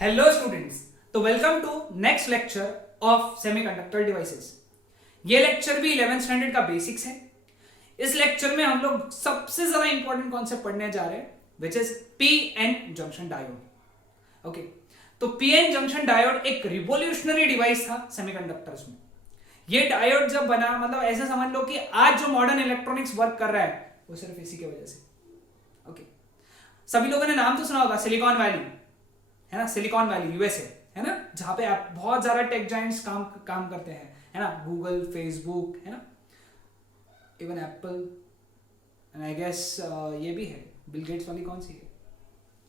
Hello students, तो welcome to next lecture of semiconductor devices. ये lecture भी 11th standard का बेसिक्स है। इस लेक्चर में हम लोग सबसे ज्यादा इंपॉर्टेंट कॉन्सेप्ट पढ़ने जा रहे हैं which is PN junction diode. Okay, तो पीएन जंक्शन डायोड एक रिवोल्यूशनरी डिवाइस था सेमीकंडक्टर्स में। ये डायोड जब बना, मतलब ऐसा समझ लो कि आज जो मॉडर्न इलेक्ट्रॉनिक्स वर्क कर रहा है वो सिर्फ इसी की वजह से। ओके, सभी लोगों ने नाम तो सुना होगा सिलिकॉन वैली, है ना। सिलिकॉन वैली यूएसए है ना, जहां पे आप बहुत ज्यादा टेक जाइंट्स काम करते हैं, है ना। गूगल, फेसबुक, है ना, even Apple and I guess ये भी है बिल गेट्स वाली, कौन सी है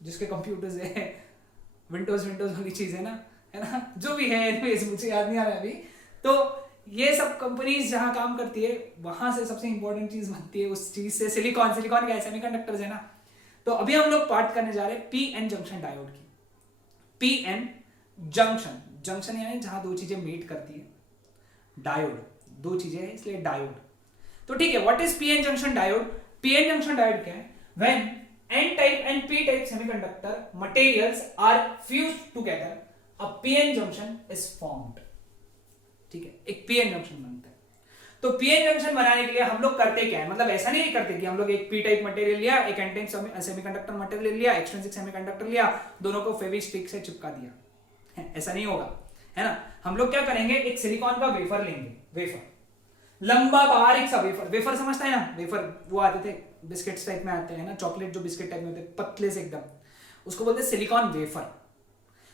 जिसके कंप्यूटर्स है विंडोज वाली चीज है ना, जो भी है मुझे याद नहीं आ रहा है अभी। तो ये सब कंपनीज जहां काम करती है वहां से सबसे इंपॉर्टेंट चीज बनती है उस चीज से सिलिकॉन क्या है, सेमीकंडक्टर्स है ना। तो अभी हम लोग बात करने जा रहे हैं पीएन जंक्शन डायोड की। पीएन जंक्शन यानी जहां दो चीजें मीट करती है, डायोड दो चीजें हैं इसलिए डायोड। तो ठीक है, what is PN junction diode? PN junction diode क्या है? When N type and P type semiconductor materials are fused together a PN junction is formed. ठीक है, एक पीएन जंक्शन बनता है। तो पीएन जंक्शन बनाने के लिए हम लोग करते क्या है, मतलब ऐसा नहीं करते कि हम लोग एक पी टाइप मटेरियल लिया, एक एन टाइप सेमीकंडक्टर मटेरियल लिया, एक्सट्रिंसिक सेमीकंडक्टर लिया, दोनों को फेविस्टिक से चिपका दिया, ऐसा नहीं होगा, है ना। हम लोग क्या करेंगे, एक सिलिकॉन का वेफर लेंगे, वेफर लंबा बारीक सा वेफर समझता है ना, वेफर वो आते थे बिस्किट्स टाइप में आते हैं ना, चॉकलेट जो बिस्किट टाइप में होते हैं पतले से एकदम, उसको बोलते हैं सिलिकॉन वेफर।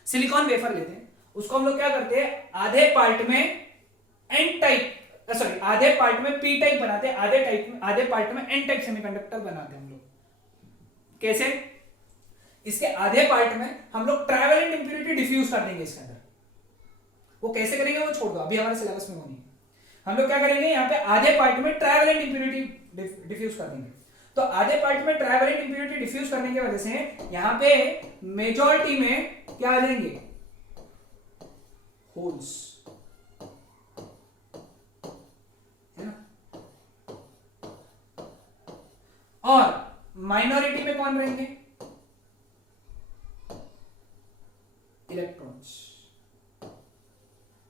सिलिकॉन वेफर लेते हैं, उसको हम लोग क्या करते हैं, आधे पार्ट में एन टाइप आधे पार्ट में पी टाइप बनाते हैं, आधे पार्ट में एन टाइप सेमीकंडक्टर बनाते हैं हम लोग। कैसे? इसके आधे पार्ट में हम लोग ट्रैवलेंट इंप्योरिटी डिफ्यूज कर देंगे इसके अंदर। वो कैसे करेंगे वो छोड़ दो, अभी हमारे सिलेबस में वो नहीं। हम लोग क्या करेंगे, यहाँ पे आधे पार्ट में ट्रैवलेंट इंप्योरिटी डिफ्यूज कर देंगे। तो आधे पार्ट में ट्रैवलेंट इंप्योरिटी डिफ्यूज करने की वजह से यहाँ पे मेजॉरिटी में क्या आ जाएंगे, होल्स, और माइनॉरिटी में कौन रहेंगे, इलेक्ट्रॉन्स,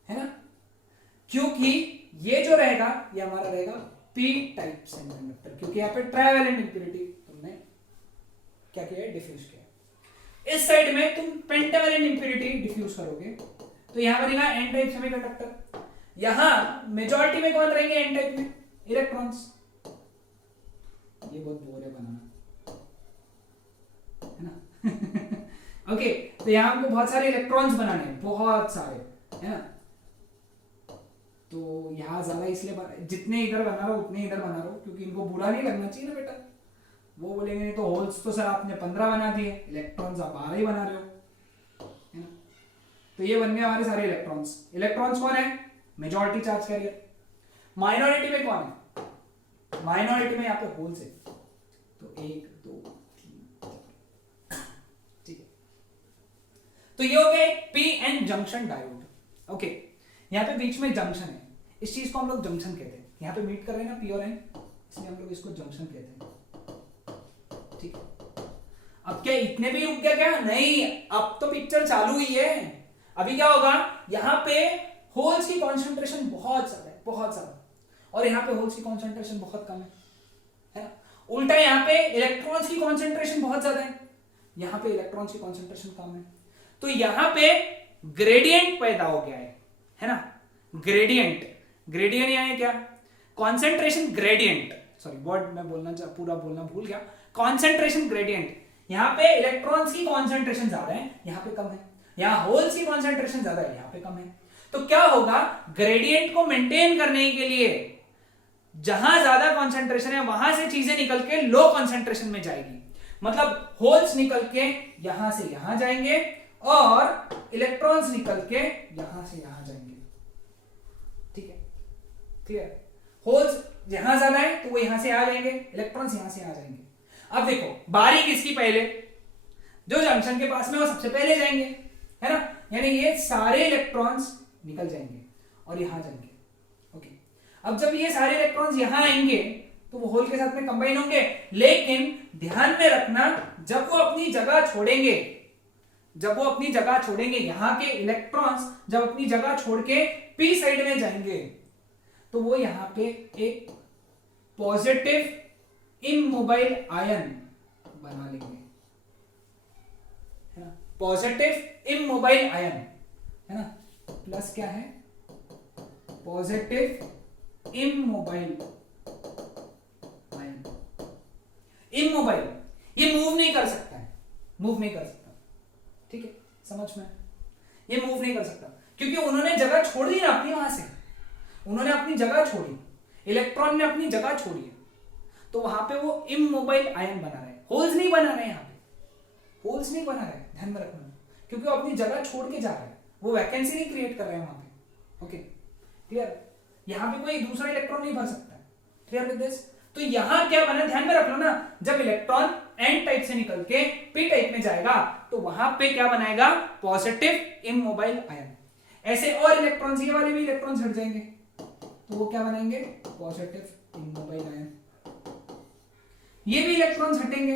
है ना। क्योंकि ये जो रहेगा ये हमारा रहेगा पी टाइप सेमीकंडक्टर, क्योंकि यहां पे ट्रैवलेंट इंप्योरिटी तुमने क्या किया, डिफ्यूज किया। इस साइड में तुम पेंटावलेंट इंप्योरिटी डिफ्यूज करोगे, तो यहां पर रहेगा एन टाइप सेमीकंडक्टर। यहां मेजॉरिटी में कौन रहेंगे, एन टाइप में इलेक्ट्रॉन्स। ये बहुत बोर है बनाना, है ना। ओके, तो यहां हमको बहुत सारे इलेक्ट्रॉन्स बनाने हैं, बहुत सारे, है ना। तो यहां ज्यादा इसलिए जितने इधर बना रहा हूं उतने इधर बना रहा हूं, क्योंकि इनको बुरा नहीं लगना चाहिए ना बेटा। वो बोलेंगे नहीं तो होल्स तो सर आपने 15 बना दिए, इलेक्ट्रॉन्स आप 12 ही बना रहे हो, है ना। तो ये बन गए हमारे सारे इलेक्ट्रॉन्स। इलेक्ट्रॉन्स कौन है, मेजॉरिटी चार्ज कैरियर। माइनॉरिटी में कौन है, माइनॉरिटी में यहाँ पे होल्स है, तो 1 2 3, ठीक है। तो ये हो गया पीएन जंक्शन डायोड। ओके, यहाँ पे बीच में जंक्शन है, इस चीज को हम लोग जंक्शन कहते हैं। यहाँ पे मीट कर रहे हैं ना पी और एन, इसलिए हम लोग इसको जंक्शन कहते हैं, ठीक है। अब क्या इतने भी रुक गया क्या? नहीं, अब तो पिक्चर चालू ही है। अभी क्या होगा, यहाँ पे होल्स की कॉन्सेंट्रेशन बहुत ज्यादा है, बहुत ज्यादा, और यहाँ पे होल्स की कॉन्सेंट्रेशन बहुत कम है ना। उल्टा यहाँ पे इलेक्ट्रॉन्स की कॉन्सेंट्रेशन बहुत ज्यादा है, यहाँ पे इलेक्ट्रॉन्स की कॉन्सेंट्रेशन कम है। तो यहाँ पे ग्रेडियंट पैदा हो गया है ना। ग्रेडियंट यानी क्या, कॉन्सेंट्रेशन ग्रेडियंट, सॉरी वर्ड मैं पूरा बोलना भूल गया। कॉन्सेंट्रेशन ग्रेडियंट, यहाँ पे इलेक्ट्रॉन्स की कॉन्सेंट्रेशन ज्यादा है, यहाँ पे कम है। यहाँ होल्स की कॉन्सेंट्रेशन ज्यादा है, यहाँ पे कम है। तो क्या होगा, ग्रेडियंट को मेंटेन करने के लिए जहां ज्यादा कॉन्सेंट्रेशन है वहां से चीजें निकल के लो कॉन्सेंट्रेशन में जाएगी। मतलब होल्स निकल के यहां से यहां जाएंगे और इलेक्ट्रॉन्स निकल के यहां से यहां जाएंगे, ठीक है, क्लियर। होल्स यहां ज्यादा है तो वो यहां से आ जाएंगे, इलेक्ट्रॉन्स यहां से आ जाएंगे। अब देखो बारी किसकी पहले, जो जंक्शन के पास में वो सबसे पहले जाएंगे, है ना। यानी ये सारे इलेक्ट्रॉन्स निकल जाएंगे और यहां जाएंगे। ओके, अब जब ये सारे इलेक्ट्रॉन्स यहां आएंगे तो वो होल के साथ में कंबाइन होंगे, लेकिन ध्यान में रखना जब वो अपनी जगह छोड़ेंगे जब वो अपनी जगह छोड़ेंगे, यहां के इलेक्ट्रॉन्स जब अपनी जगह छोड़ के पी साइड में जाएंगे तो वो यहां पे एक पॉजिटिव इमोबाइल आयन बना लेंगे, है ना, पॉजिटिव इमोबाइल आयन, है ना, प्लस क्या है, पॉजिटिव इमोबाइल आयन। इमोबाइल, ये मूव नहीं कर सकता है, मूव नहीं कर सकता, ठीक है, समझ में, ये मूव नहीं कर सकता क्योंकि उन्होंने जगह छोड़ दी ना अपनी, वहां से उन्होंने अपनी जगह छोड़ी, इलेक्ट्रॉन ने अपनी जगह छोड़ी है, तो वहां पे वो इमोबाइल आयन बना रहे हैं, होल्स नहीं बना रहे, यहां पे होल्स नहीं बना रहे, ध्यान में रखना, क्योंकि वो अपनी जगह छोड़ के जा रहे हैं, वो वैकेंसी नहीं क्रिएट कर रहे हैं वहां पे। ओके, क्लियर, यहां पे कोई दूसरा इलेक्ट्रॉन नहीं भर सकता, क्लियर विद दिस। तो यहां क्या बना, ध्यान में रख लो ना, जब इलेक्ट्रॉन एन टाइप से निकल के पी टाइप में जाएगा तो वहां पे क्या बनाएगा, पॉजिटिव इमोबाइल आयन। ऐसे और इलेक्ट्रॉन्स, ये वाले भी इलेक्ट्रॉन्स हट जाएंगे तो वो क्या बनाएंगे, पॉजिटिव इमोबाइल आयन। ये भी इलेक्ट्रॉन्स हटेंगे,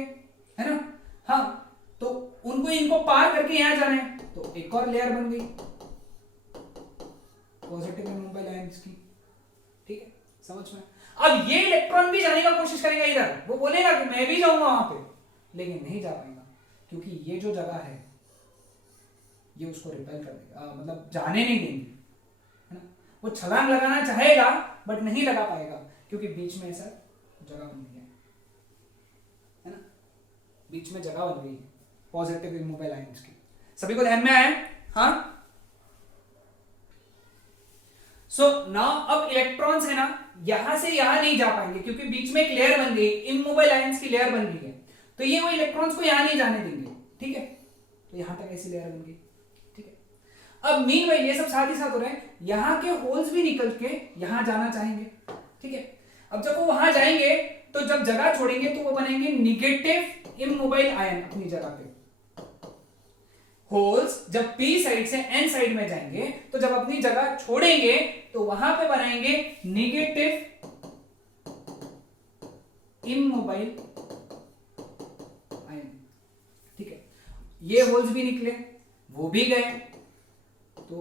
है ना, हाँ, तो उनको इनको पार करके यहां जाना है तो एक और लेयर बन गई पॉजिटिव इमोबाइल आयंस की, ठीक है, समझ में। अब ये इलेक्ट्रॉन भी जाने का कोशिश करेगा इधर, वो बोलेगा कि मैं भी जाऊंगा वहां पे, लेकिन नहीं जा पाएगा क्योंकि ये जो जगह है ये उसको रिपेल कर देगा, मतलब जाने नहीं देंगे, है ना, वो छलांग लगाना चाहेगा बट नहीं लगा पाएगा क्योंकि बीच में ऐसा जगह बन गई है ना, बीच में जगह बन गई है पॉजिटिव इमोबाइल आयंस की। सभी को ध्यान में आया, हाँ। सो नाउ अब इलेक्ट्रॉन्स है ना, यहां से यहां नहीं जा पाएंगे क्योंकि बीच में एक लेयर बन गई, इमोबाइल आयंस की लेयर बन गई है, तो ये वो इलेक्ट्रॉन्स को यहां नहीं जाने देंगे, ठीक है, तो यहां तक ऐसी लेयर बन गई, ठीक है। अब मीनवाइल ये सब साथ ही साथ हो रहा है, यहां के होल्स भी निकल के यहां जाना चाहेंगे, ठीक है। अब जब वो वहां जाएंगे तो जब जगह छोड़ेंगे तो वो बनेंगे निगेटिव इमोबाइल आयन अपनी जगह पे। होल्स जब पी साइड से एन साइड में जाएंगे तो जब अपनी जगह छोड़ेंगे तो वहां पे बनाएंगे निगेटिव इमोबाइल आयन, ठीक है। ये होल्स भी निकले, वो भी गए तो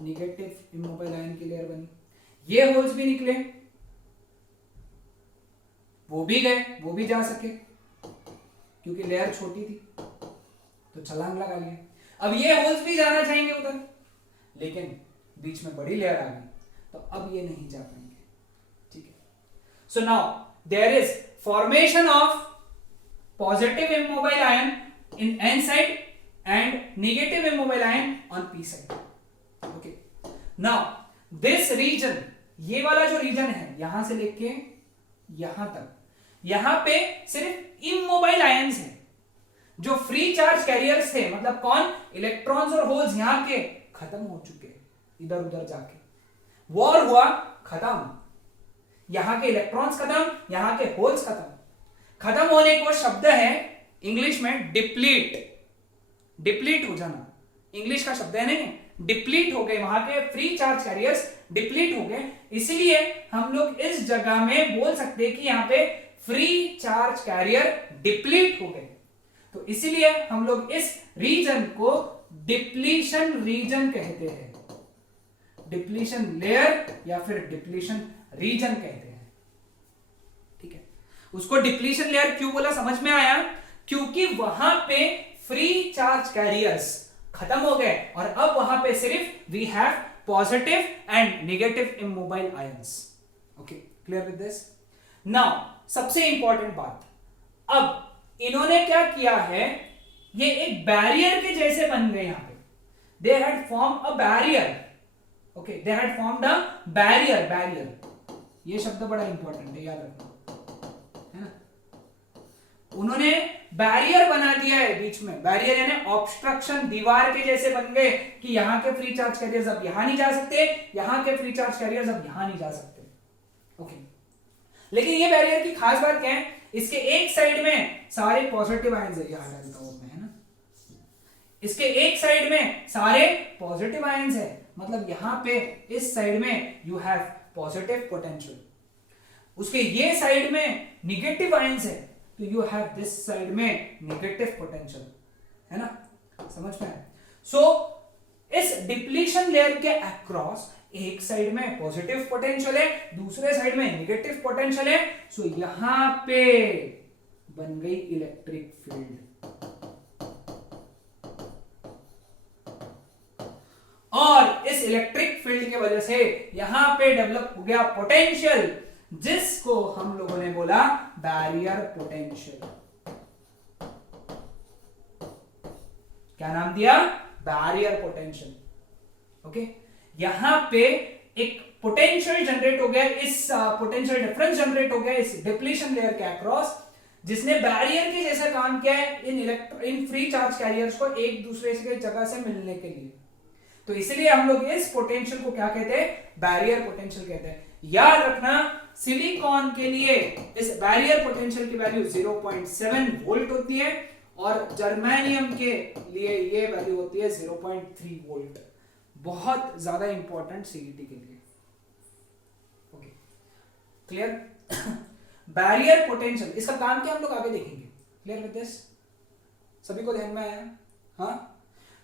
निगेटिव इमोबाइल आयन की लेयर बनी, ये होल्स भी निकले, वो भी गए, वो भी जा सके क्योंकि लेयर छोटी थी तो छलांग लगा लिए। अब ये होल्स भी जाना चाहेंगे उधर, लेकिन बीच में बड़ी लेयर आ गई तो अब ये नहीं जा पाएंगे, ठीक है। So now there is formation of positive immobile ion in N side and negative immobile ion on P side, okay. Now this region, ये वाला जो रीजन है यहां से लेके यहां तक, यहां पे सिर्फ इमोबाइल आयंस हैं, जो फ्री चार्ज कैरियर्स थे, मतलब कौन, इलेक्ट्रॉन्स और होल्स यहां के खत्म हो चुके इधर उधर जाके, वॉर हुआ, खत्म, यहां के इलेक्ट्रॉन्स खत्म, यहां के होल्स खत्म। खत्म होने को शब्द है इंग्लिश में डिप्लीट, डिप्लीट हो जाना इंग्लिश का शब्द है, नहीं, डिप्लीट हो गए, वहां के फ्री चार्ज कैरियर्स डिप्लीट हो गए, इसलिए हम लोग इस जगह में बोल सकते हैं कि यहां पे फ्री चार्ज कैरियर डिप्लीट हो गए, तो इसीलिए हम लोग इस रीजन को डिप्लीशन रीजन कहते हैं, डिप्लीशन लेयर या फिर डिप्लीशन रीजन कहते हैं, ठीक है। उसको डिप्लीशन लेयर क्यों बोला, समझ में आया, क्योंकि वहां पे फ्री चार्ज कैरियर्स खत्म हो गए और अब वहां पे सिर्फ we have positive and negative immobile ions, okay, clear with this. Now सबसे इंपॉर्टेंट बात, अब इन्होंने क्या किया है, ये एक बैरियर के जैसे बन गए, यहां पे they had form a barrier, okay, they had formed a barrier, barrier, ये शब्द बड़ा इंपॉर्टेंट है, याद रखना, है ना। उन्होंने बैरियर बना दिया है बीच में, बैरियर यानी ऑब्स्ट्रक्शन, दीवार के जैसे बन गए कि यहां के फ्री चार्ज कैरियर्स अब यहां नहीं जा सकते, यहां के फ्री चार्ज कैरियर्स अब यहां नहीं जा सकते, ओके। लेकिन ये बैरियर की खास बात क्या है, इसके एक साइड में सारे पॉजिटिव आयंस है, हटा देता हूं मैं, है ना, इसके एक साइड में सारे पॉजिटिव आयंस है, मतलब यहां पे इस साइड में यू हैव पॉजिटिव पोटेंशियल, उसके ये साइड में निगेटिव आयंस है तो यू हैव दिस साइड में नेगेटिव पोटेंशियल, है ना, समझ में आया? सो इस डिप्लीशन लेयर के अक्रॉस एक साइड में पॉजिटिव पोटेंशियल है, दूसरे साइड में नेगेटिव पोटेंशियल है। सो यहां पे बन गई इलेक्ट्रिक फील्ड, और इस इलेक्ट्रिक फील्ड की वजह से यहां पे डेवलप हो गया पोटेंशियल, जिसको हम लोगों ने बोला बैरियर पोटेंशियल। क्या नाम दिया? Barrier potential. ओके, यहां पे एक पोटेंशियल जनरेट हो गया, इस पोटेंशियल डिफरेंस जनरेट हो गया इस डिप्लीशन लेयर के अक्रॉस, जिसने बैरियर के जैसा काम किया है इन फ्री चार्ज कैरियर्स को एक दूसरे से जगह से मिलने के लिए। तो इसलिए हम लोग इस पोटेंशियल को क्या कहते हैं? बैरियर पोटेंशियल कहते हैं। याद रखना, सिलिकॉन के लिए इस बैरियर पोटेंशियल की वैल्यू 0.7 वोल्ट होती है, और जर्मेनियम के लिए ये वैल्यू होती है 0.3 वोल्ट। बहुत ज्यादा इंपॉर्टेंट सीईटी के लिए। Okay, clear? बैरियर पोटेंशियल, इसका काम क्या हम लोग आगे देखेंगे। Clear with this? सभी को ध्यान में आया? हाँ,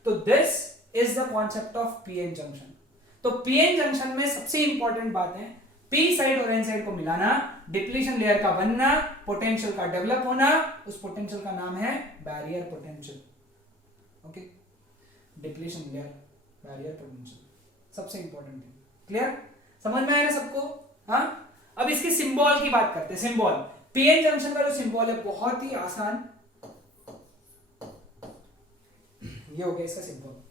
तो this is the concept of PN junction. तो पीएन जंक्शन में सबसे इंपॉर्टेंट बात है पी साइड और एन साइड को मिलाना, डिप्लीशन लेयर का बनना, पोटेंशियल का डेवलप होना। उस पोटेंशियल का नाम है barrier potential. Okay, depletion layer, barrier potential, सबसे इंपॉर्टेंट है। क्लियर? समझ में आया ना सबको? हाँ, अब इसके सिंबल की बात करते हैं। सिंबल, पीएन जंक्शन का जो सिंबल है बहुत ही आसान, ये हो गया इसका सिंबल।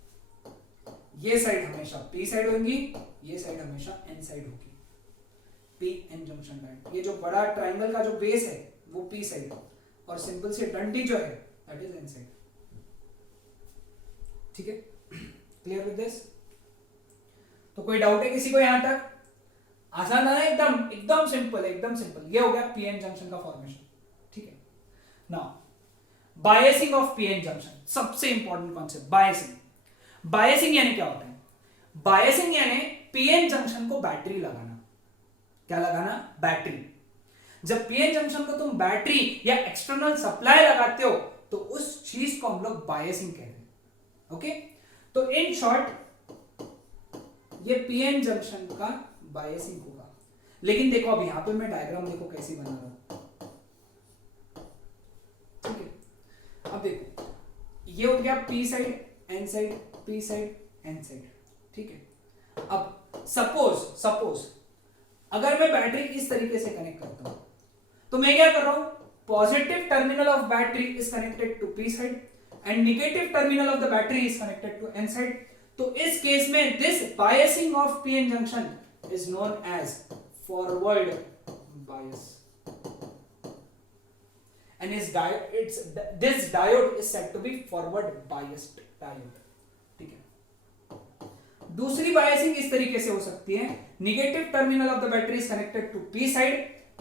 ये साइड हमेशा पी साइड होगी, ये साइड हमेशा एन साइड होगी। पी एन जंक्शन लाइन, ये जो बड़ा ट्राइंगल का जो बेस है वो पी साइड, और सिंपल से डंडी जो है दैट इज एन साइड। ठीक है, क्लियर विद दिस? तो कोई डाउट है किसी को यहां तक? आसान था ना? एकदम एकदम सिंपल, एकदम सिंपल। ये हो गया पीएन जंक्शन का फॉर्मेशन। ठीक है, now biasing of PN junction, सबसे इंपॉर्टेंट कॉन्सेप्ट बायसिंग। बायसिंग यानी क्या होता है? बायसिंग यानी पीएन जंक्शन को बैटरी लगाना। क्या लगाना? बैटरी। जब पीएन जंक्शन को तुम बैटरी या एक्सटर्नल सप्लाई लगाते हो तो उस चीज को हम लोग बायसिंग कहते हैं। ओके, तो इन शॉर्ट ये पीएन जंक्शन का बायसिंग होगा। लेकिन देखो अब यहां पे मैं डायग्राम देखो कैसी बना रहा हूं। ठीक है, अब देखो ये हो गया P side, N side, P side, N side. ठीक है, अब सपोज अगर मैं बैटरी इस तरीके से कनेक्ट करता हूं तो मैं क्या कर रहा हूं? Positive terminal of battery is connected to P side and negative terminal of the battery is connected to N side. तो इस केस में this biasing of PN junction is known as forward bias, and this diode is said to be forward biased diode. ठीक है, दूसरी biasing इस तरीके से हो सकती है, negative terminal of the battery is connected to P side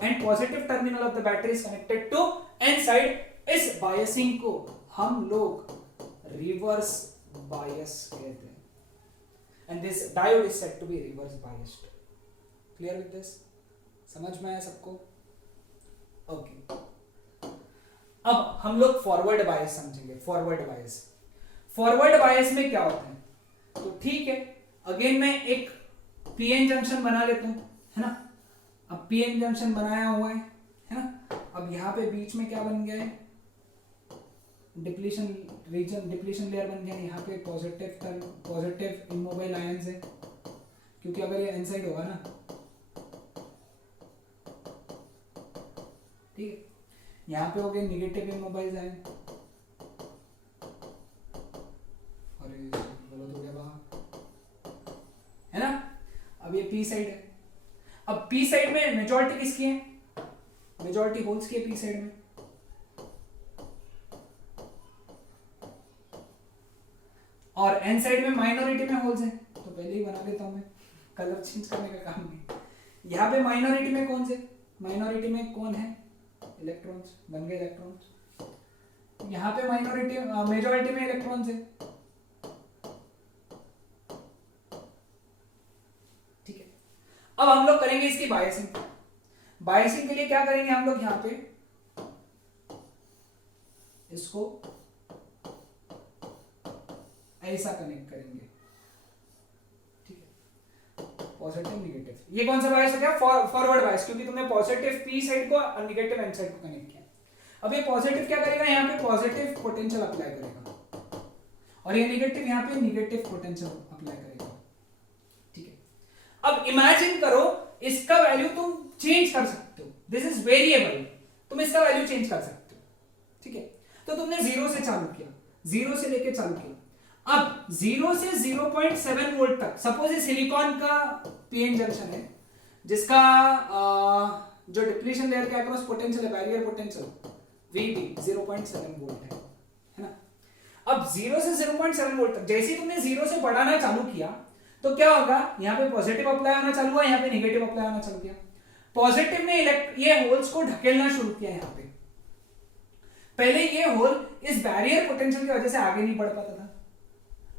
and positive terminal of the battery is connected to N side. इस बायसिंग को हम लोग रिवर्स बायस कहते हैं, and this diode is said to be reverse biased. Clear with this? समझ में आया सबको? ओके, अब हम लोग फॉरवर्ड बायस समझेंगे। फॉरवर्ड बायस में क्या होता है? तो ठीक है, अगेन मैं एक पीएन जंक्शन बना लेता हूं, है ना। अब पीएन जंक्शन बनाया हुआ है ना। अब यहां पे बीच में क्या बन गया है? डिप्लीशन रीजन, डिप्लीशन लेयर बन गया। यहाँ पे पॉजिटिव इमोबाइल आयंस है, क्योंकि अगर ये एन साइड होगा ना, ठीक है, यहाँ पे हो गए निगेटिव इमोबाइल आयन, और गलत हो गया बाहर, है ना। अब ये पी साइड है। अब पी साइड में मेजॉरिटी किसकी है? मेजॉरिटी होल्स की है पी साइड में। और एन साइड में माइनॉरिटी में होल्स है। तो पहले ही बना देता हूं मैं, कलर चेंज करने का काम नहीं। यहाँ पे माइनॉरिटी में कौन से? माइनॉरिटी में कौन है? इलेक्ट्रॉन्स। बन गए इलेक्ट्रॉन्स। यहाँ पे माइनॉरिटी, मेजॉरिटी में इलेक्ट्रॉन्स है। ठीक है, अब हम लोग करेंगे इसकी बायसिंग। बायसिंग के लिए क्या करेंगे हम लोग? यहाँ पे इसको ऐसा कनेक्ट करेंगे, ठीक है, पॉजिटिव निगेटिव। ये कौन सा बायस हो गया? फॉरवर्ड बायस, क्योंकि तुमने पॉजिटिव पी साइड को और निगेटिव एन साइड को कनेक्ट किया। अब ये पॉजिटिव क्या करेगा? यहाँ पे पॉजिटिव पोटेंशियल अप्लाई करेगा और ये निगेटिव यहाँ पे निगेटिव पोटेंशियल अप्लाई करेगा, ठीक है। अब इमेजिन करो इसका वैल्यू तुम चेंज कर सकते हो, दिस इज वेरिएबल, तुम इसका वैल्यू चेंज कर सकते हो, ठीक है। तो तुमने 0 से चालू किया, 0 से लेके चालू किया। अब 0 से 0.7 वोल्ट तक, सपोज ये सिलिकॉन का पीएन जंक्शन है जिसका जो डिप्लीशन लेयर के अक्रॉस पोटेंशियल है, बैरियर पोटेंशियल VB 0.7 वोल्ट है ना। अब 0 से 0.7 वोल्ट तक जैसे ही तुमने 0 से बढ़ाना चालू किया तो क्या होगा? यहाँ पे पॉजिटिव अप्लाई होना चालू हुआ, यहाँ पे नेगेटिव अप्लाई होना चालू किया। पॉजिटिव ने ये होल्स को ढकेलना शुरू किया। यहाँ पे पहले ये होल इस बैरियर पोटेंशियल की वजह से आगे नहीं बढ़ पाता था,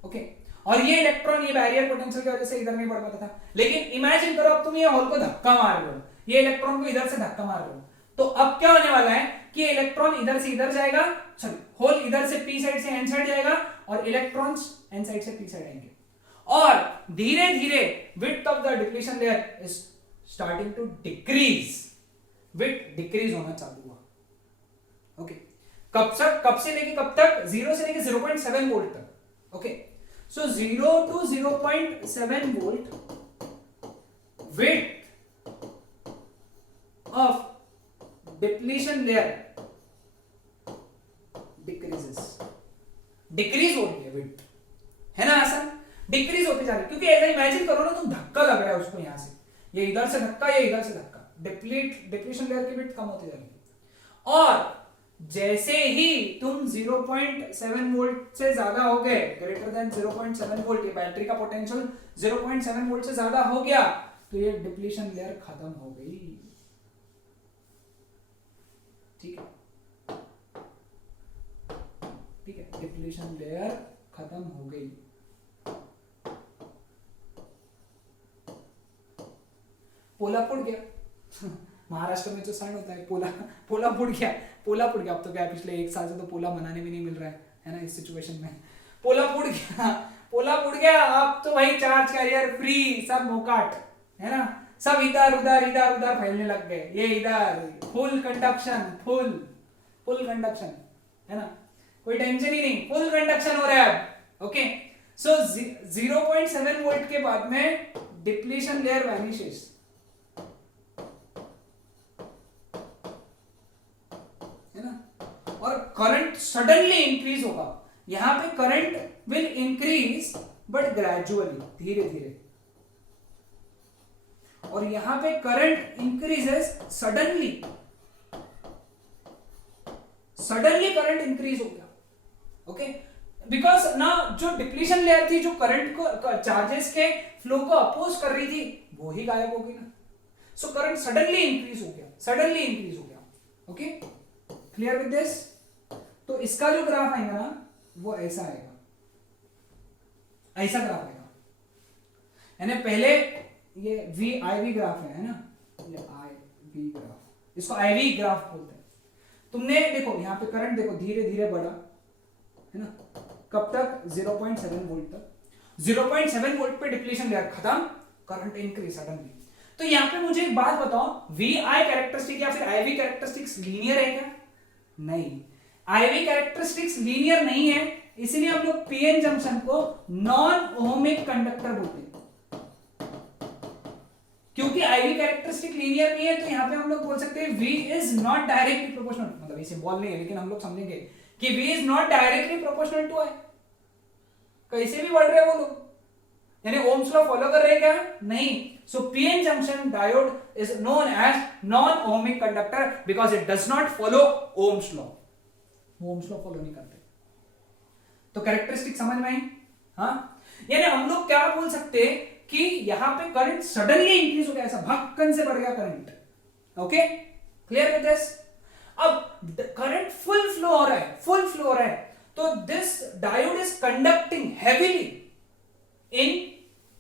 ओके, और ये इलेक्ट्रॉन ये बैरियर पोटेंशियल की वजह से इधर नहीं बढ़ पाता था। लेकिन इमेजिन करो अब तुम ये होल को धक्का मार रहे हो, ये इलेक्ट्रॉन को इधर से धक्का मार रहे हो, तो अब क्या होने वाला है कि इलेक्ट्रॉन इधर से इधर जाएगा, सॉरी होल इधर से पी साइड से एन साइड जाएगा और इलेक्ट्रॉन्स एन साइड से पी साइड आएंगे, और धीरे धीरे width of the depletion layer is starting to decrease, width decrease होना चालू हुआ, ओके। कब से लेके कब तक? 0 से लेके 0.7 वोल्ट तक, okay. So 0 to 0.7 volt width of depletion layer decreases, decrease हो रही है विड्थ, है ना आसान, डिक्रीज होती जा रही है। क्योंकि ऐसा इमेजिन करो ना, तुम धक्का लग रहा है उसको, यहां से ये इधर से धक्का, ये इधर से धक्का, डिप्लीशन लेयर की विड्थ कम होती जा रही है। और जैसे ही तुम 0.7 वोल्ट से ज्यादा हो गए, ग्रेटर देन 0.7 वोल्ट, ये बैटरी का पोटेंशियल 0.7 वोल्ट से ज्यादा हो गया, तो ये डिप्लीशन लेयर खत्म हो गई, ठीक है, ठीक है, डिप्लीशन लेयर खत्म हो गई। पोला फूट गया महाराष्ट्र में जो साइन होता है पोला फूट गया, पोला फूट गया। अब तो क्या पिछले 1 साल से तो पोला मनाने में नहीं मिल रहा है ना, इस सिचुएशन में पोला फूट गया, पोला फूट गया। अब तो भाई चार्ज कैरियर फ्री, सब मोकाट है ना, सब इधर उधर फैलने लग गए, ये इधर फुल कंडक्शन, फुल कंडक्शन है ना, कोई टेंशन ही नहीं, फुल कंडक्शन हो रहा है अब, ओके। सो 0.7 वोल्ट के बाद में डिप्लीशन लेयर वैनिशेस, है ना, और करंट सडनली इंक्रीज होगा। यहां पे current will increase but gradually, धीरे धीरे, और यहां पे current increases suddenly current increase हो गया, ओके। बिकॉज ना जो डिप्लीशन लेयर थी, जो करंट को चार्जेस के फ्लो को अपोज कर रही थी, वो ही गायब हो गई ना। सो करंट सडनली इंक्रीज हो गया, ओके, क्लियर विद दिस। तो इसका जो ग्राफ आएगा ना, वो ऐसा आएगा, ऐसा ग्राफ आएगा, यानी पहले ये IV ग्राफ है ना, ये IV ग्राफ, इसको IV ग्राफ बोलते हैं। तुमने देखो यहाँ पे करंट देखो धीरे धीरे बढ़ा, है ना, कब तक? 0.7 वोल्ट तक। 0.7 वोल्ट पे डिप्लीशन लेयर खत्म, करंट इंक्रीज सडनली। तो यहाँ पे मुझे एक बात बताओ, VI कैरेक्टरिस्टिक या फिर IV कैरेक्टरिस्टिक्स लीनियर है क्या? नहीं, IV कैरेक्टरिस्टिक्स लीनियर नहीं है, इसलिए हम लोग पीएन जंक्शन को नॉन ओमिक कंडक्टर बोलते हैं। क्योंकि IV कैरेक्टरिस्टिक लीनियर नहीं है, तो यहाँ पे हम लोग बोल सकते हैं V is not directly proportional, मतलब इसे बॉल नहीं है, लेकिन हम लोग समझेंगे कि V is not directly proportional to I। कैसे भी बढ़ रहे हैं वो लोग, यानी ओम्स लॉ फॉलो कर रहे हैं क्या? नहीं। So PN junction diode is known as non ohmic conductor because it does not follow Ohm's law, Ohm's law follow नहीं करते। तो कैरेक्टरिस्टिक समझ में आई? हाँ, यानी हम लोग क्या बोल सकते हैं कि यहां पे करंट सडनली इंक्रीज हो गया, ऐसा भक्कन से बढ़ गया current, okay, clear with this. अब करंट फुल फ्लो हो रहा है, तो this diode is conducting heavily in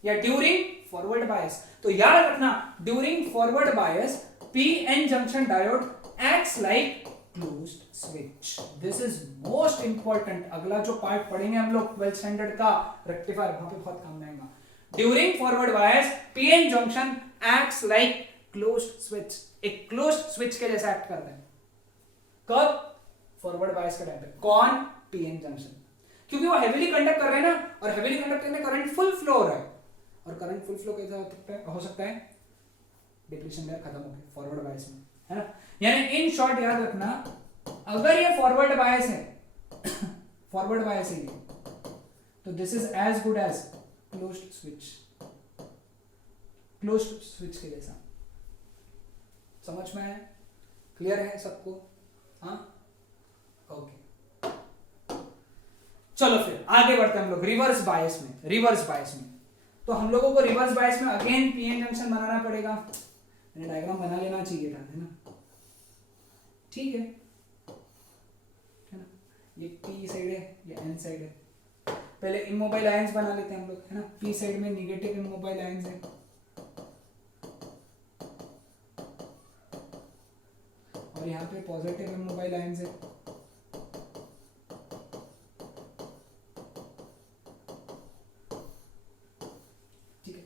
या ड्यूरिंग फॉरवर्ड बायस। तो याद रखना, during forward bias PN junction diode acts like closed switch. This is most important. अगला जो पार्ट पढ़ेंगे हम लोग 12th स्टैंडर्ड का रेक्टिफायर, वहां पे बहुत काम में आएगा। During forward bias PN junction acts like closed switch. एक क्लोज्ड स्विच के जैसा एक्ट करता है। कब? फॉरवर्ड बायस के टाइम पे। कौन? PN junction. क्योंकि वो हेवीली कंडक्ट कर रहे हैं ना, और हेवीली कंडक्ट करने करंट फुल फ्लो हो रहा है। और करंट फुल फ्लो कैसा हो सकता है? डिप्लीशन लेयर खत्म हो गई फॉरवर्ड बायस में, है ना। यानी इन शॉर्ट याद रखना, अगर ये फॉरवर्ड बायस है फॉरवर्ड बायस है ये, तो this is as good as closed switch. Closed switch के जैसा। समझ में आया? क्लियर है सबको? हाँ, ओके। चलो फिर आगे बढ़ते हैं हम लोग रिवर्स बायस में। रिवर्स बायस में तो हम लोगों को रिवर्स बायस में अगेन पीएन जंक्शन बनाना पड़ेगा। मैंने डायग्राम बना लेना चाहिए था, है ना। ठीक है ना। ये पी साइड है, ये एन साइड है। पहले इमोबाइल आयंस बना लेते हैं हम लोग, है ना। पी साइड में निगेटिव इमोबाइल आयंस है, और यहाँ पे पॉजिटिव इमोबाइल आयंस है। ठीक है,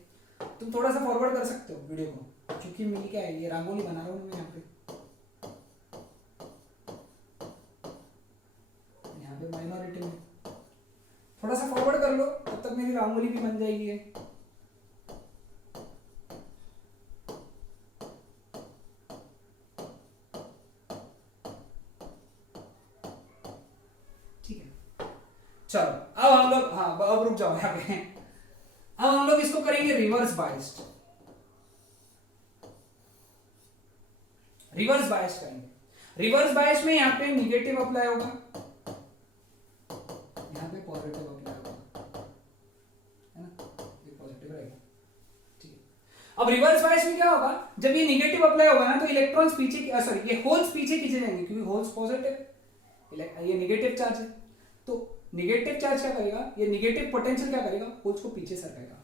तुम थोड़ा सा फॉरवर्ड कर सकते हो वीडियो को, क्योंकि मिल क्या है, ये रंगोली बना रहा हूँ मैं यहाँ पे माइनॉरिटी में। थोड़ा सा फॉरवर्ड कर लो, तब तक मेरी रंगोली भी बन जाएगी है। ठीक है, चलो अब हम लोग, हाँ अब रुक जाओ यहाँ पे। अब हम लोग इसको करेंगे रिवर्स बायस्ड। रिवर्स बायस करेंगे। रिवर्स बायस में यहाँ पे निगेटिव अप्लाई होगा, यहाँ पे पॉजिटिव अप्लाई होगा, है ना। ये पॉजिटिव रहेगा। ठीक है, अब रिवर्स बायस में क्या होगा, जब ये निगेटिव अप्लाई होगा ना, तो इलेक्ट्रॉन्स पीछे, सॉरी ये होल्स पीछे खींचे जाएंगे, क्योंकि होल्स पॉजिटिव, ये निगेटिव चार्ज है। तो निगेटिव चार्ज क्या करेगा, ये निगेटिव पोटेंशियल क्या करेगा, होल्स को पीछे सरकाएगा,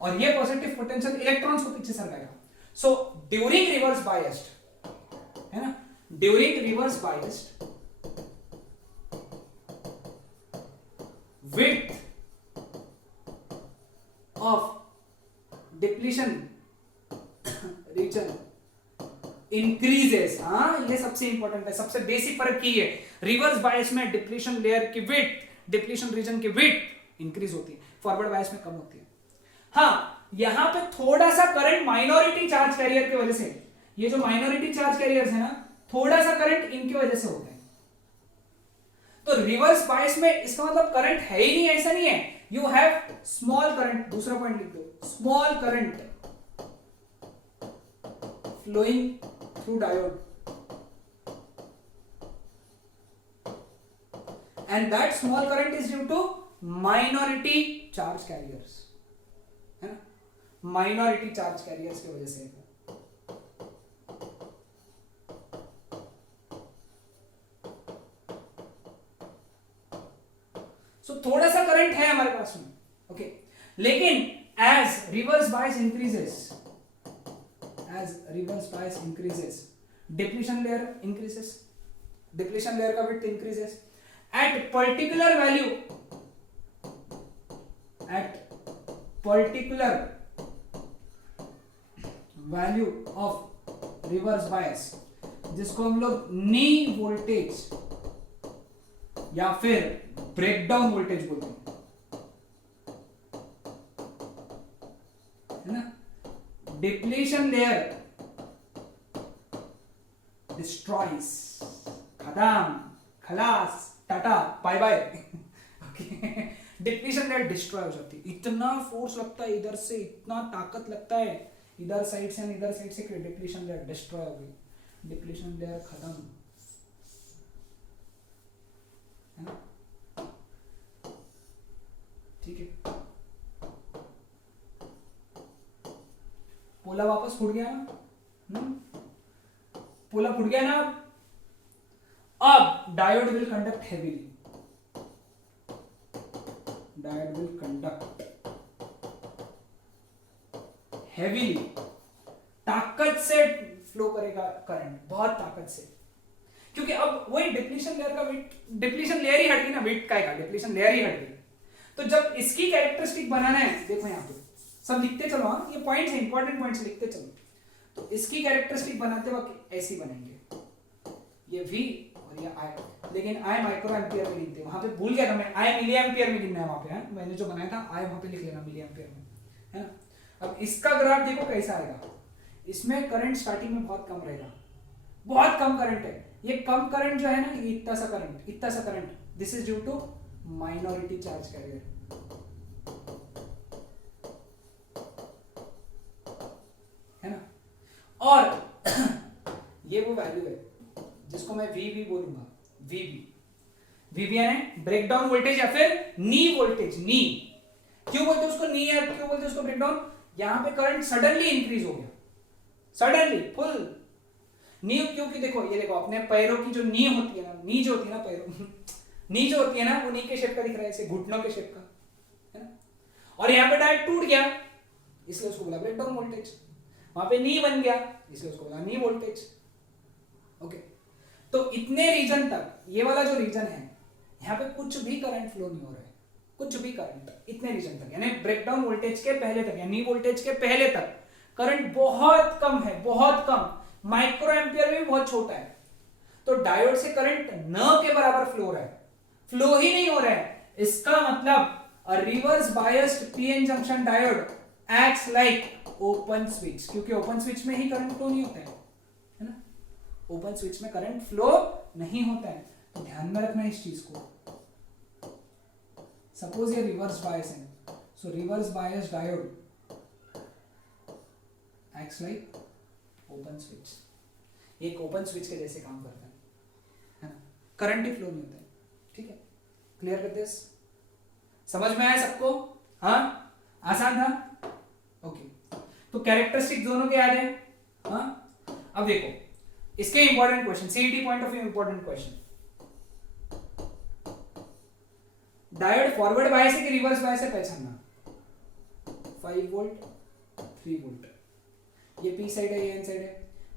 और ये पॉजिटिव पोटेंशियल इलेक्ट्रॉन्स को पीछे सरकाएगा। सो ड्यूरिंग रिवर्स बायस्ड, है ना, during reverse biased width of depletion region increases। हाँ, ये सबसे इंपॉर्टेंट है, सबसे बेसिक फर्क की है। रिवर्स बायस में डिप्लीशन लेयर की विड्थ, डिप्लीशन रीजन की विड्थ इंक्रीज होती है, फॉरवर्ड बायस में कम होती है। हाँ, यहां पे थोड़ा सा करंट माइनॉरिटी चार्ज कैरियर की वजह से, ये जो माइनॉरिटी चार्ज कैरियर्स है ना, थोड़ा सा करंट इनकी वजह से होता है। तो रिवर्स बायस में इसका मतलब करंट है ही नहीं, ऐसा नहीं है। यू हैव स्मॉल करंट, दूसरा पॉइंट लिख दो, small current flowing through diode, and that small current is due to minority charge carriers, है ना, माइनॉरिटी चार्ज कैरियर्स की वजह से। सो थोड़ा सा करंट है हमारे पास में, ओके। लेकिन as reverse bias increases, depletion layer increases, depletion layer का width increases at particular value of reverse bias, जिसको हम लोग नी वोल्टेज या फिर ब्रेकडाउन वोल्टेज बोलते हैं, है ना। डिप्लीशन लेयर डिस्ट्रॉयज, खत्म, खलास, tata, bye bye. Okay, depletion layer destroy हो जाती है। इतना फोर्स लगता है इधर से, इतना ताकत लगता है इधर साइड से, इधर साइड से, कि डिप्लीशन लेयर डिस्ट्रॉय हो गई, डिप्लीशन लेयर खत्म, है ना। ठीक है, पोला वापस फूट गया ना, पोला फूट गया ना। अब diode will conduct heavily, diode will conduct heavily, ताकत से फ्लो करेगा करंट, बहुत ताकत से। क्योंकि अब वही डिप्लीशन लेयर का वेट, डिप्लीशन लेयर ही हट गई ना, वेट का डिप्लीशन लेयर ही हट गई। तो जब इसकी कैरेक्टरिस्टिक बनाना है, देखो यहाँ पे सब लिखते चलो, हाँ ये पॉइंट्स है, इंपॉर्टेंट पॉइंट्स लिखते चलो। तो इसकी कैरेक्टरिस्टिक बनाते वक्त ऐसी बनेंगे, ये V और ये I, लेकिन I माइक्रो एम्पियर में लिखते हैं, वहां पे भूल गया था मैं, I मिली एम्पियर में गिनना है वहां पे, है मैंने जो बनाया था I वहां पे लिख लेना मिली एम्पियर में, है ना। अब इसका ग्राफ देखो कैसा आएगा, इसमें करंट स्टार्टिंग में बहुत कम रहेगा, बहुत कम करंट है, ये कम करंट जो है ना, ये इतना सा करंट, इतना सा current, this is due to minority charge carrier, है ना। और ये वो वैल्यू है जिसको मैं VB बोलूंगा, VB यानी ब्रेकडाउन वोल्टेज या फिर नी वोल्टेज, नी क्यों बोलते हैं उसको, नी या क्यों बोलते हैं उसको ब्रेकडाउन, यहां पे करंट सडनली इंक्रीज हो गया, सडनली फुल नी, क्योंकि देखो ये देखो अपने पैरों की जो नी होती है ना, नी जो होती है ना पैरों नी जो होती है ना, वो नी के शेप का दिख रहा है, ऐसे घुटनों के शेप का, है ना। और यहाँ पे डायरेक्ट टूट गया, इसलिए उसको बोला ब्रेकडाउन वोल्टेज, वहां पे नी बन गया, इसलिए उसको बोला नी वोल्टेज। ओके, तो इतने रीजन तक, ये वाला जो रीजन है, यहाँ पे कुछ भी करंट फ्लो नहीं हो रहा है, कुछ भी करंट, इतने रीजन तक, यानी ब्रेकडाउन वोल्टेज के पहले तक, यानी वोल्टेज के पहले तक करंट बहुत कम है, बहुत कम, माइक्रो एम्पियर में भी बहुत छोटा है। तो डायोड से करंट न के बराबर फ्लो हो रहा है, फ्लो ही नहीं हो रहा है, इसका मतलब reverse biased PN junction diode acts like open switch, क्योंकि ओपन स्विच में ही करंट फ्लो नहीं होता है ना, ओपन स्विच में करंट फ्लो नहीं होता है, तो ध्यान में रखना इस चीज को। सपोज ये रिवर्स बायस है, सो reverse bias diode acts like open switch, एक ओपन स्विच के जैसे काम करता है ना, करंट ही फ्लो नहीं होता है। ठीक है, क्लियर विद दिस, समझ में आया सबको, हाँ आसान था। ओके, तो कैरेक्टरिस्टिक दोनों के याद है, हाँ। अब देखो इसके important question, CET point of view important question, diode forward bias है कि रिवर्स बायस है पहचानना, 5 वोल्ट 3 वोल्ट, ये पी साइड है, ये एन साइड है,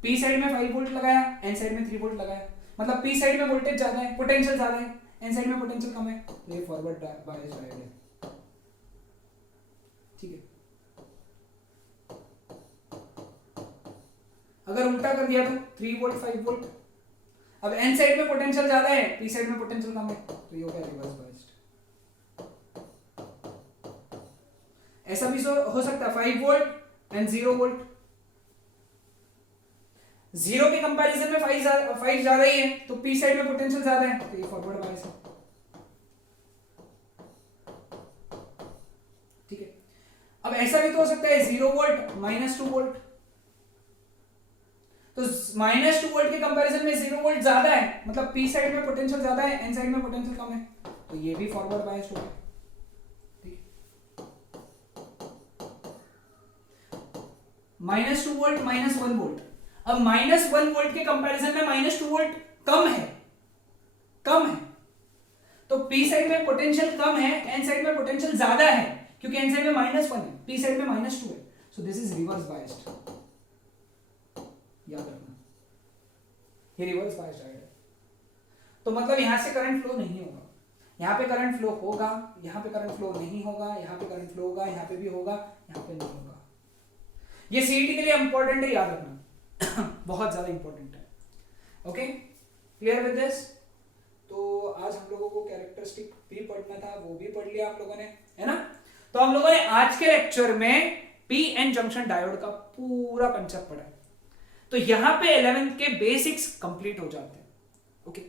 पी साइड में 5 वोल्ट लगाया, एन साइड में 3 वोल्ट लगाया, मतलब पी साइड में वोल्टेज ज्यादा है, पोटेंशियल ज्यादा है, एन साइड में पोटेंशियल कम है, तो ये फॉरवर्ड बायस डायोड है। ठीक है, अगर उल्टा कर दिया तो 3 वोल्ट 5 वोल्ट, अब एन साइड में पोटेंशियल ज्यादा है, पी साइड में पोटेंशियल कम है, तो ये हो गया रिवर्स बायस्ड। ऐसा भी हो सकता है 5 वोल्ट एंड 0 वोल्ट, 0 के कंपैरिजन में 5 ज्यादा ही है, तो पी साइड में पोटेंशियल ज्यादा है, तो ये फॉरवर्ड बायस है। ठीक है, अब ऐसा भी तो हो सकता है 0 वोल्ट -2 वोल्ट, तो -2 वोल्ट के कंपैरिजन में 0 वोल्ट ज्यादा है, मतलब पी साइड में पोटेंशियल ज्यादा है, एन साइड में पोटेंशियल कम है, तो ये भी फॉरवर्ड बायस हो गया। -2 वोल्ट -1 वोल्ट, अब -1 वोल्ट के कंपैरिजन में -2 वोल्ट कम है, तो पी साइड में पोटेंशियल कम है, एन साइड में पोटेंशियल ज्यादा है, क्योंकि एन साइड में -1 है, पी साइड में -2 है, so this is reverse biased, याद रखना ये रिवर्स बायस्ड है। तो मतलब यहां से करंट फ्लो नहीं होगा, यहां पे करंट फ्लो होगा, यहां पे करंट फ्लो नहीं होगा, यहां पे करंट फ्लो होगा, यहां पे भी होगा, यहां पे नहीं होगा। ये सीईटी के लिए इंपॉर्टेंट है, याद रखना बहुत ज्यादा इंपॉर्टेंट है। Okay, clear with this. तो आज हम लोगों को कैरेक्टरिस्टिक भी पढ़ना था, वो भी पढ़ लिया आप लोगों ने, है ना। तो हम लोगों ने आज के लेक्चर में पी एन जंक्शन डायोड का पूरा कंसेप्ट पढ़ा है, तो यहां पे 11th के बेसिक्स कंप्लीट हो जाते हैं। ओके,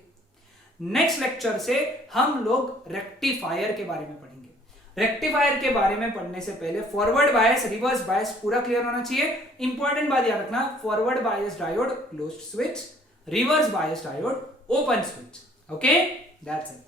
नेक्स्ट लेक्चर से हम लोग रेक्टिफायर के बारे में पढ़ेंगे। रेक्टिफायर के बारे में पढ़ने से पहले फॉरवर्ड बायस, रिवर्स बायस पूरा क्लियर होना चाहिए। इंपॉर्टेंट बात याद रखना, forward bias diode closed switch, reverse bias diode open switch. Okay, that's it.